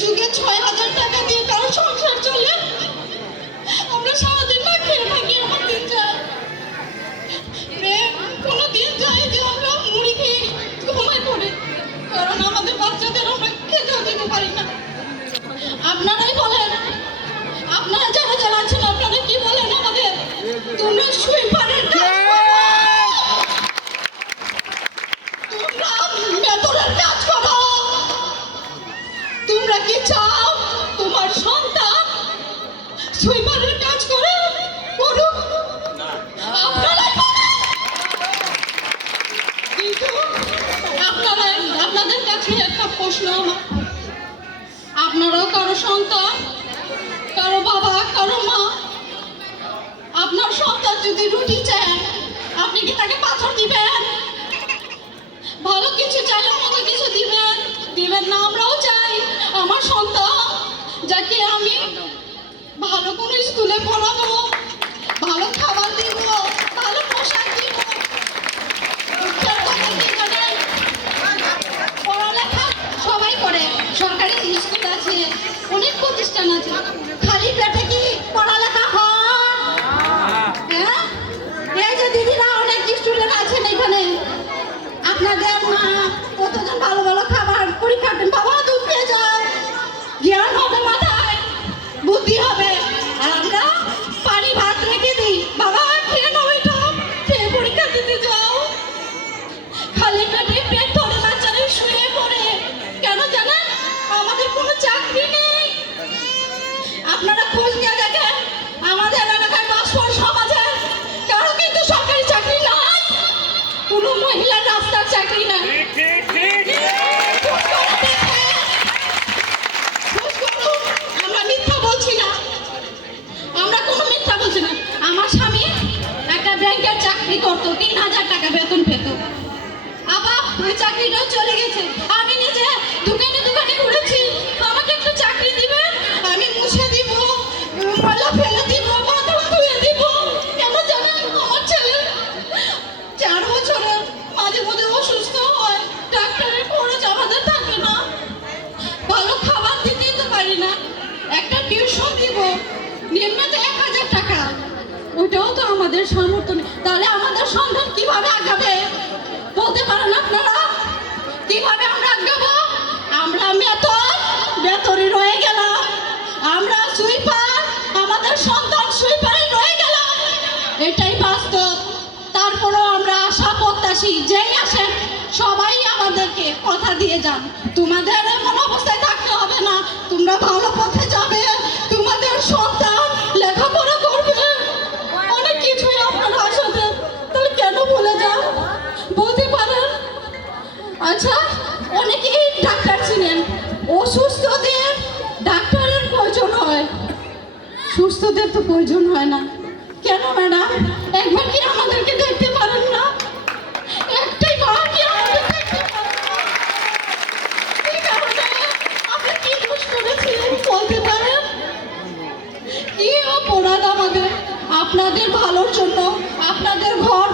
যুগে ছয় হাজার টাকা দিয়ে কারও সংসার চলে। আমরা সারাদিন না খেয়ে থাকি আমার দিন যায়। কোনো দিন যায় যে আমরা মুড়ি খেয়ে ঘুমাই পড়ে। কারণ আমাদের বাচ্চাদের আমরা খেতেও দিতে পারি না। আপনারাই বলেন আপনারা যারা যারা আছেন আপনারা কি বলেন আমাদের? তোমরা শুয়ে পারেন না তোমরা মেতনের কাজ কি কারও সন্তান কারও বাবা কারও মা। আপনার সন্তান যদি রুটি চায় আপনি কি তাকে পাথর দিবেন? ভালো কিছু চাইলে মতো কিছু দিবেন? দিবেন না, আমরাও চাই। আমার সন্তান, যাকে আমি ভালো কোনো স্কুলে পড়াবো, ভালো খাবার দিব, ভালো পোশাক দিব? পড়ালেখা সবাই করে। সরকারি স্কুল আছে, অনেক প্রতিষ্ঠান আছে। কোনো মহিলার রাস্তার চাকরি করুন। আমরা মিথ্যা বলছি না। আমরা কোনো মিথ্যা বলছি না। আমার স্বামী একটা ব্যাংকের চাকরি করতো তিন হাজার টাকা বেতন পেত। আবার ওই চাকরিটাও চলে গেছে। আমি নিজে দোকানে নিম্নত এক হাজার টাকা। ওইটাও তো আমাদের সামর্থ্য তাহলে আমাদের সন্তান কীভাবে আগাবে? বলতে পারেন আপনারা? কীভাবে আমরা আগাবো? আমরা বেতন, বেতনই রয়ে গেলাম। আমরা সুইপার, আমাদের সন্তান সুইপারই রয়ে গেলাম এটাই বাস্তব। তারপরেও আমরা আশা প্রত্যাশী, যেই আসেন, সবাই আমাদেরকে কথা দিয়ে যান। তোমাদের এমন অবস্থায় থাকতে হবে না। তোমরা ভালো আচ্ছা অনেকেই ডাক্তার ছিলেন। অসুস্থদের ডাক্তারের প্রয়োজন হয়। সুস্থদের তো প্রয়োজন হয় না। কেন ম্যাডাম? একবার কি আমাদেরকে দেখতে পারেন না? একটাই বলতে পারেন? কি অপরাধ আমাদের? আপনাদের ভালোর জন্য, আপনাদের ঘর